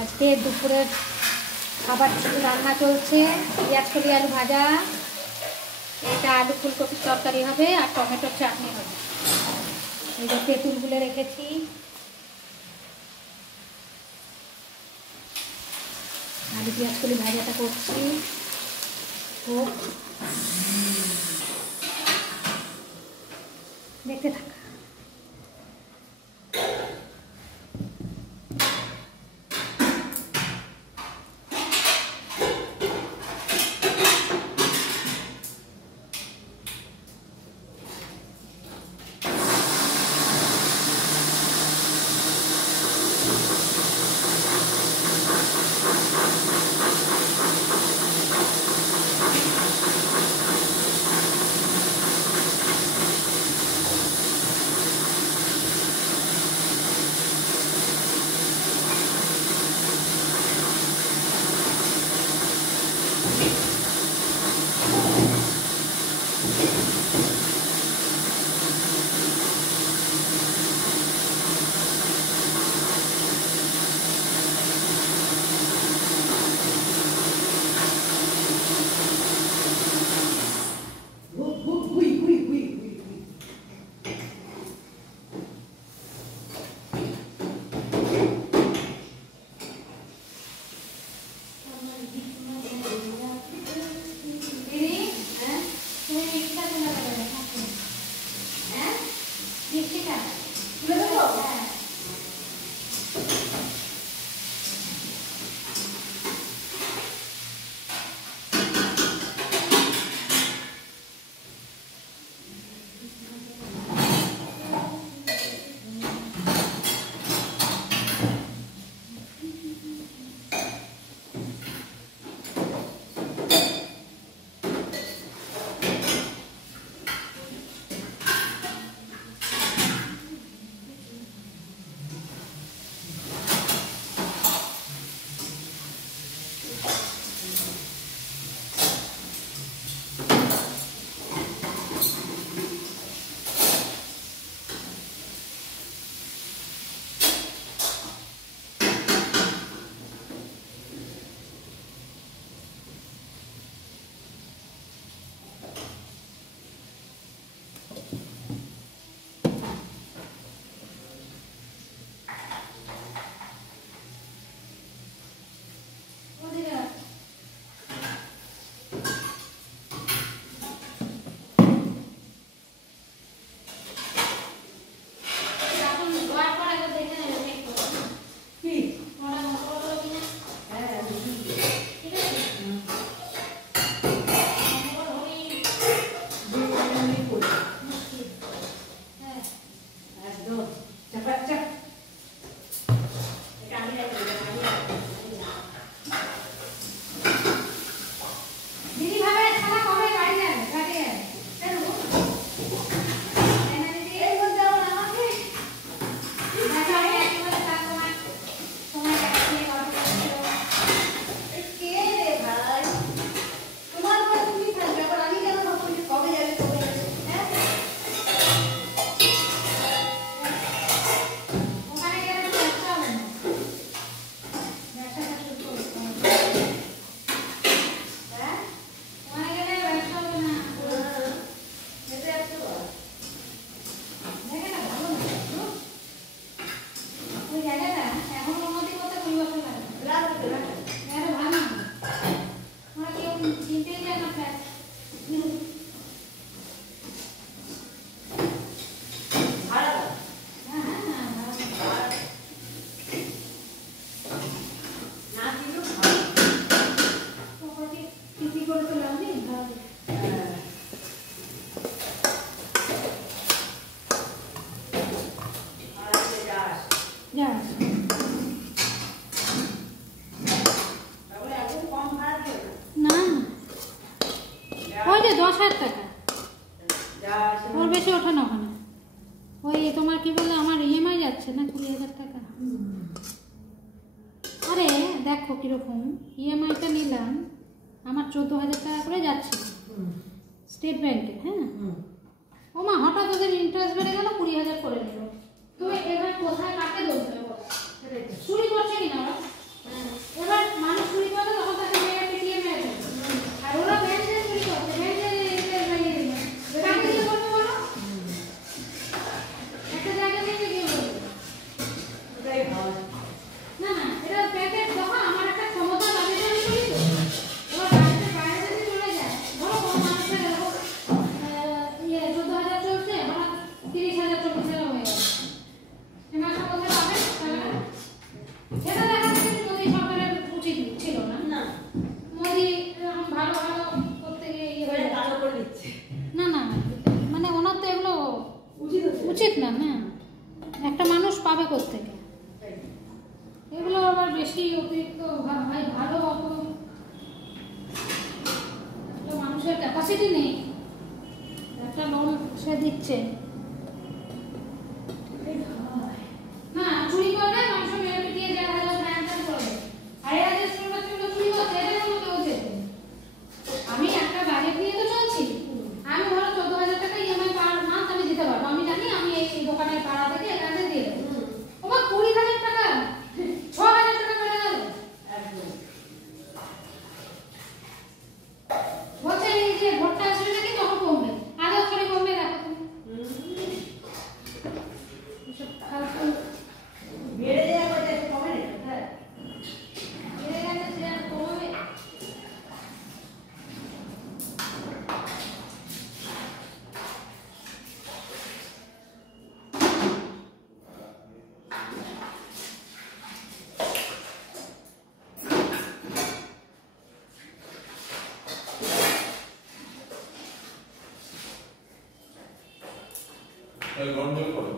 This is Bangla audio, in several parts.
আজকে দুপুরের খাবার রান্না চলছে, পেঁয়াজ কলি আলু ভাজা, এটা আলু ফুলকপির তরকারি হবে আর টমেটোর চাটনি হবে। এই যে তেঁতুলগুলো রেখেছি, আলু পেঁয়াজ কলি ভাজাটা করছি। দেখতে থাকা। ওই যে 10,000 টাকা ওর বেশি ওঠে না ওখানে। ওই তোমার কি বলে আমার ইএমআই যাচ্ছে না 20,000 টাকা। আরে দেখো কিরকম ইএমআইটা নিলাম, আমার 14,000 টাকা করে যাচ্ছে স্টেট ব্যাংকে। হ্যাঁ ও মা, হঠাৎ ওদের ইন্টারেস্ট বেড়ে গেল, 20,000 করে নিল। তুমি এবার কোথায় কাকে দোষ দেবো? চুরি করছে কিনা ওরা? সেটা দেখা যাচ্ছে মোদী সরকারের উচিত ছিল না। না মোদী ভালো ভালো করতে গিয়ে ইয়ে হয়ে কালো করে দিচ্ছে। না না মানে ওনার তো এগুলো উচিত না। না একটা মানুষ পাবে কোত্থেকে এগুলো আবার বেশি অতিরিক্ত ভাই ভালো অত মানুষের ক্যাপাসিটি নেই, একটা লোন সে দিচ্ছে না চুরি করবে মানুষ মেরে পিটিয়ে দেওয়া হলো ট্রান্সফার করবে আর এরা যে স্টুডেন্টগুলো চুরি করছে এদের কোনো কেউ যেতে। আমি একটা বাজেট নিয়ে তো চলছি, আমি ধরো 14,000 টাকা ইএমআই পার মান্থ আমি দিতে পারবো, আমি জানি আমি এই দোকানের ভাড়া থেকে এখানে দিয়ে দেবো। ওমা 20,000 টাকা 6,000 টাকা বেড়ে গেল। বলছে এই যে ভোটটা আসবে নাকি তখন কমবে, আরো করে কমবে দেখো তুমি। এসব ফালতু বেড়ে যায় বলে কমে না। হ্যাঁ বেড়ে গেলে সে আর কমবে। গরম জল করো।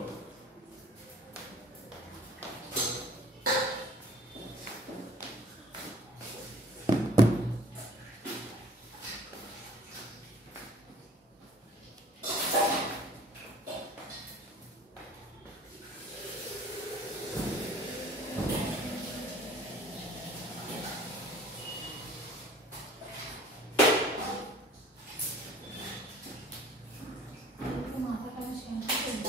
মাথাটা শ্যাম্পু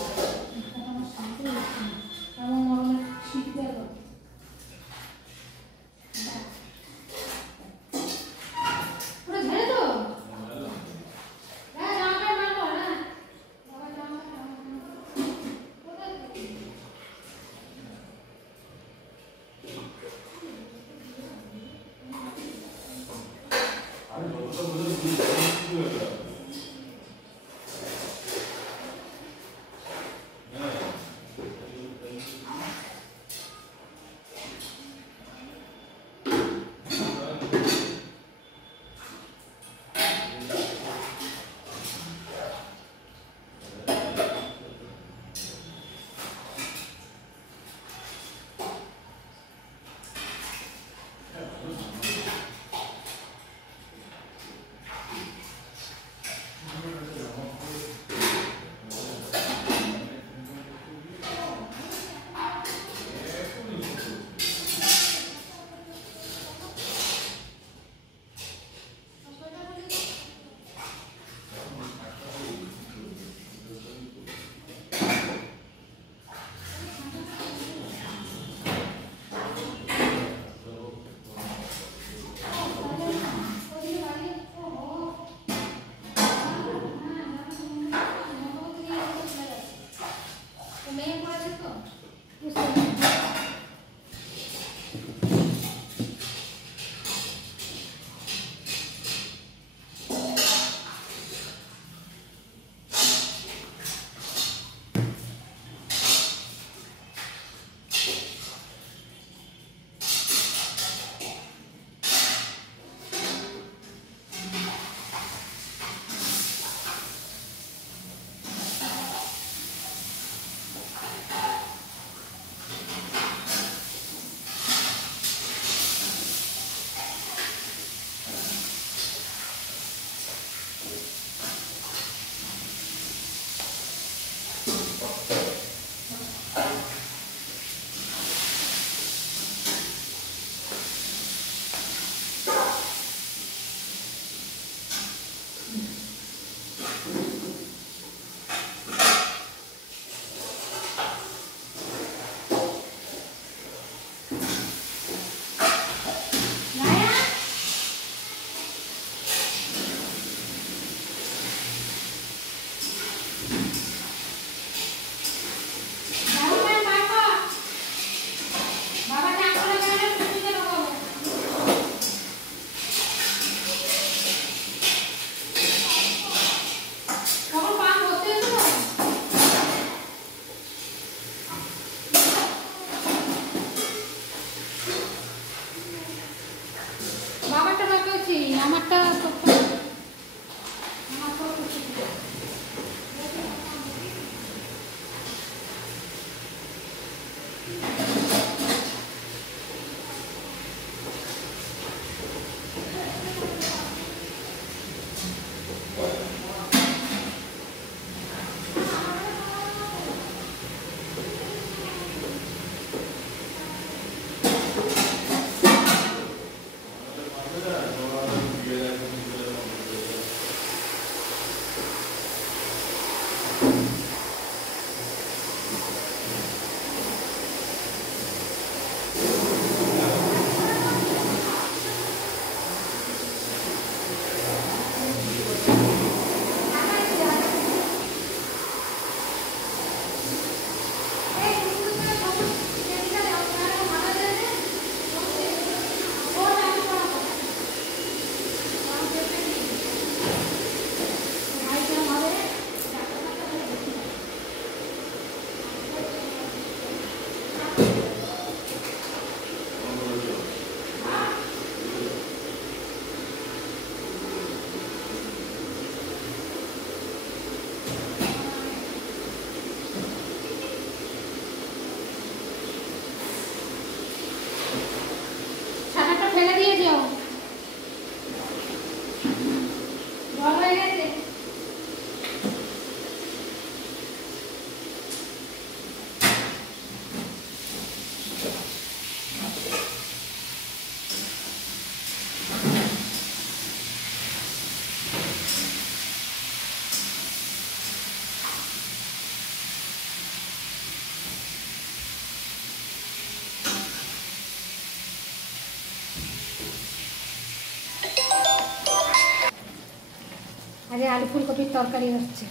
আরে আলু ফুলকপির তরকারি হচ্ছে।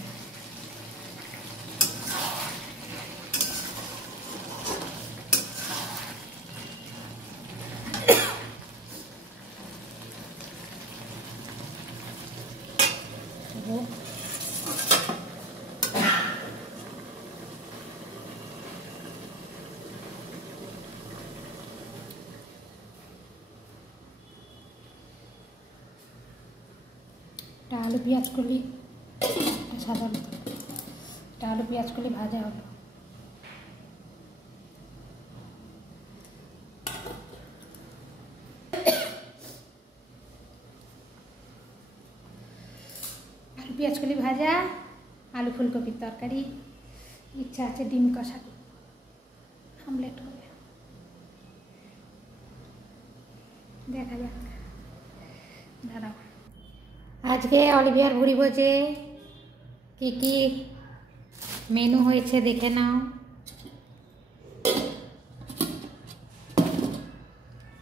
আলু পেঁয়াজ কলি সাধারণত আলু পেঁয়াজ কলি ভাজা হলো। আলু পেঁয়াজ কলি ভাজা, আলু ফুলকপির তরকারি, ইচ্ছা আছে ডিম কষা আমলেট হবে, দেখা যাক। দাঁড়াও, আজকে অলিভিয়ার ভুরিভোজে কি কি মেনু হয়েছে দেখে নাও।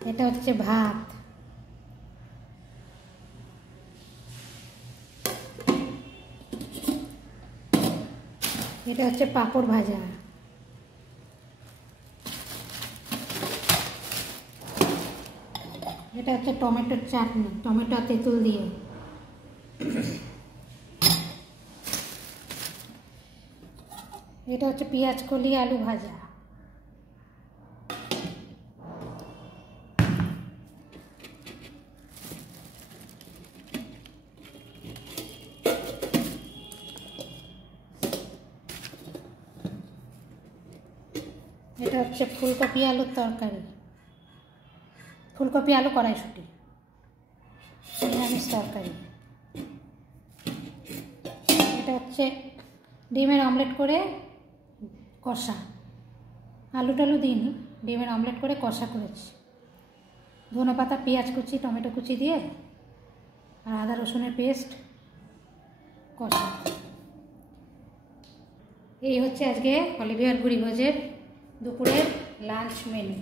এটা হচ্ছে ভাত, এটা হচ্ছে পাঁপড় ভাজা, এটা হচ্ছে টমেটোর চাটনি, টমেটো আর তেঁতুল দিয়ে। এটা হচ্ছে পেঁয়াজ কলি আলু ভাজা। এটা হচ্ছে ফুলকপি আলুর তরকারি, ফুলকপি আলু কড়াইশুঁটি নিরামিষ তরকারি। এটা হচ্ছে ডিমের অমলেট করে কষা, আলু টালু দিইনি, ডিমের অমলেট করে কষা করেছি। ধনেপাতা পেঁয়াজ কুচি টমেটো কুচি দিয়ে আর আদা রসুনের পেস্ট কষা। এই হচ্ছে আজকে অলিভিয়ার ভুরিভোজের দুপুরের লাঞ্চ মেনু।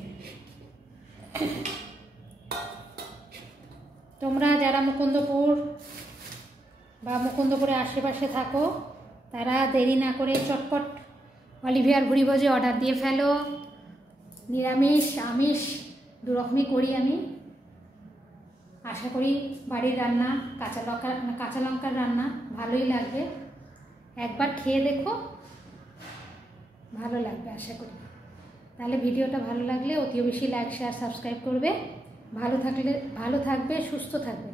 তোমরা যারা মুকুন্দপুর বা মুকুন্দপুরের আশেপাশে থাকো তারা দেরি না করে চটপট অলিভিয়ার ভুরিভোজে অর্ডার দিয়ে ফেলো। নিরামিষ আমিষ দুরকমই করি আমি। আশা করি বাড়ির রান্না কাঁচা লঙ্কার রান্না ভালোই লাগবে। একবার খেয়ে দেখো, ভালো লাগবে আশা করি। তাহলে ভিডিওটা ভালো লাগলে অতি বেশি লাইক শেয়ার সাবস্ক্রাইব করবে। ভালো থাকবে, সুস্থ থাকবে।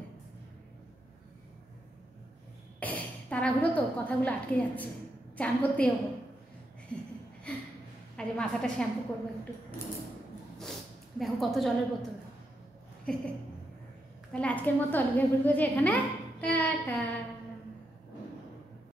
তাড়াহুড়ো তো কথাগুলো আটকে যাচ্ছে, চান করতে যাবো। আজ মাথাটা শ্যাম্পু করবো একটু, দেখো কত জলের বোতল। তাহলে আজকের মতো অলিভিয়ার ভুরিভোজে এখানে টাটা।